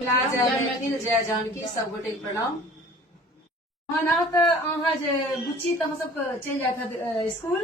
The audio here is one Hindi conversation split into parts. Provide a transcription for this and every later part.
जय जानकी सब गोटे प्रणाम। ना तो अहाँ जे बुच्ची तो हम सब चल जाए स्कूल,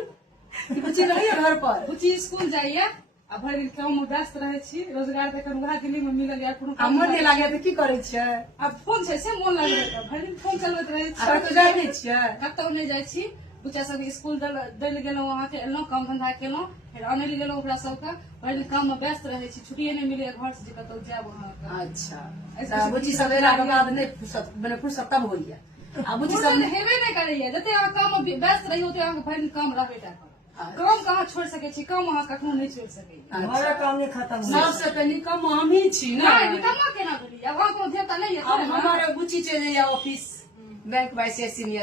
बुच्ची रही घर पर, बुच्ची स्कूल जाइए आ भरि दिन काम में व्यस्त रहे छी। रोजगार देख वहाँ दिल्ली में मिलल या मन नहीं लागे तो की करे छियै? अब फोन से मन लगे भरि दिन फोन चलबैत रहे छी। तो जाए छियै कतौ नहीं जाय छी। बच्चा सब स्कूल दल गेलौं, वहाँ के एलौं, काम धंधा केलौं, फिर आने ले गेलौं ओकरा सबके। भरि दिन काम में व्यस्त रहे छी, छुट्टिए नहीं मिले घर से कतौ जाब वहाँ। अच्छा बुच्ची सब एला के बाद नहीं फुर्सत मैंने फुर्सत तब होइए। आ बुच्ची सब हेबे नहीं करैया, जते अहाँ काम में व्यस्त रहियो ओते अहाँ भरि दिन काम रहबे टा करत। काम कहाँ छोड़ सके छी, काम अहाँ कखनो नहीं छोड़ सके। हमारा काम नहीं खत्म। सबसे पहले कम हम ही छी ना। निकम्मा केना भेली? अब वहाँ कोनो देवता नहीं है। अब हमारे बुच्ची चल जाइए ऑफिस, बैंक बाईस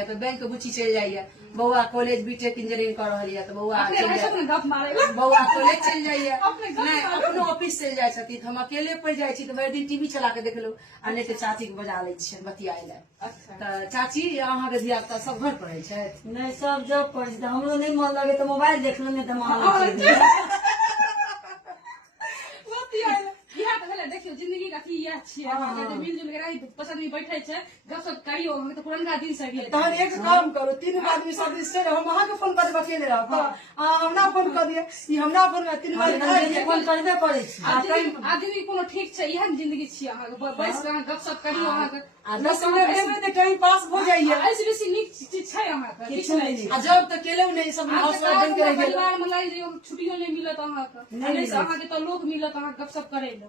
तो बैंक बुच्ची चल जाइए। बउआ कॉलेज बीटेक इंजीनियरिंग कर रही है तो बउआ बउआ कॉलेज चल जाइए, अपनो ऑफिस चल जाए छथि। हम अकेले पड़ जाए छी तो भरि दिन टीवी चला के देख लो, आ नहीं तो चाची के बजा ले बतियाए ले। तो चाची अहाँ के धिया पुता सब घर पढ़े छै? नहीं सब जब पढ़े, हमरो नहीं मन लगे तो मोबाइल देख लो, नहीं तो मन देखियो जिंदगी का की यह छियै। मिलजुल के रही पसंद में बैठे छै, गपशप करियो। हम तो पुरनका दिन से गेल। तहन एक काम करो, तीन आदमी सब से हम अहाँ के फोन कर देब, अकेले रहब हमरा फोन कर दिए, ई हमरा फोन में तीन आदमी फोन करबे करे छी। आदमी कोनो ठीक छै, इहन जिंदगी छियै। अहाँ के बैस के अहाँ गपशप करियो, अहाँ के 10 मिनट में तो टाइम पास हो जाइए। ऐसे बेसी नीक चीज छै अहाँ के किछ नहीं। आ जब तक केलौ नहीं सब हाउसवाइफ के रह गेल, परिवार में लाग जइयो, छुट्टियो नहीं मिलत अहाँ के। नहीं से अहाँ के तो लोग मिलत अहाँ गपशप करे ले।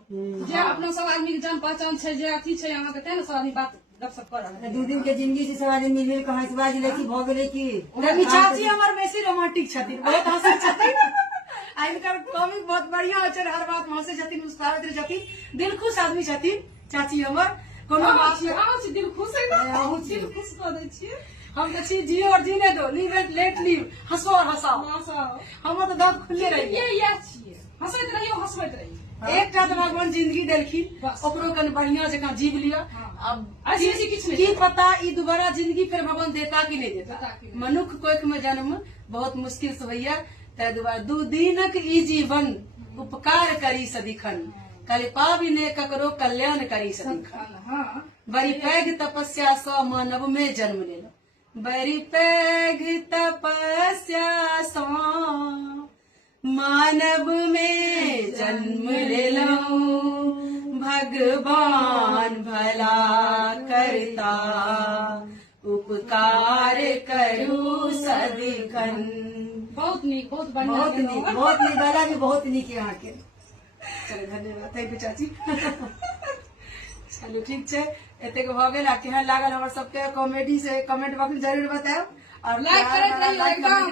जे अपना सब आदमी के जान पहचान छै, जे अथी छै अहाँ के, तें सब आदमी बात गपशप करत। 2 दिन के जिंदगी से सब आदमी मिल कहां से बाज ले की भ गेले की। चाची हमर बेसी रोमांटिक छथिन, बहुत हंसै छथिन। आ इनकर कॉमिक बहुत बढ़िया होय छै, हर बात में हंसै छथिन, मुस्कुराइत छथिन, दिल खुश आदमी छथिन चाची हमर। कोनो बात छै दिल खुश है ना, दिल खुश कर दै छियै। हम तो छी जियो और जीने दो, लिव एंड लेट लिव, हंसो और हंसाओ। हमर तो दांत खुले रही ये छियै, हंसैत रहियो हंसबैत रहियो। एक तो भगवान जिंदगी देलखिन, ओकरो कन बढ़िया जगह जीव लिया। अब ऐसे किछ नहीं की पता ई दोबारा जिंदगी फिर भगवान देता कि नहीं देता। मनुष्य कोइक में जन्म बहुत मुश्किल से भैया, तै दुआरे 2 दिनक ई जीवन उपकार करी सदिखन, कल पाविने ककरो कल्याण करी सदिखन। बड़ी पैघ तपस्या स मानव में जन्म लेलो, बड़ी पैघ तपस्या स मानव में जन्म लेलो, भगवान भला करता उपकार करू सदिखन। बहुत नीक, बहुत बढ़िया, बहुत नीक, बहुत नीक गाना भी बहुत नीक है यहाँ के। चलो धन्यवाद, थैंक यू चाची। चलो ठीक है, एतेक भ गेल। आ केहन लागल हमर सबके कॉमेडी से कमेंट बॉक्स में जरूर बताओ, और लाइक करैत रहियो, एकदम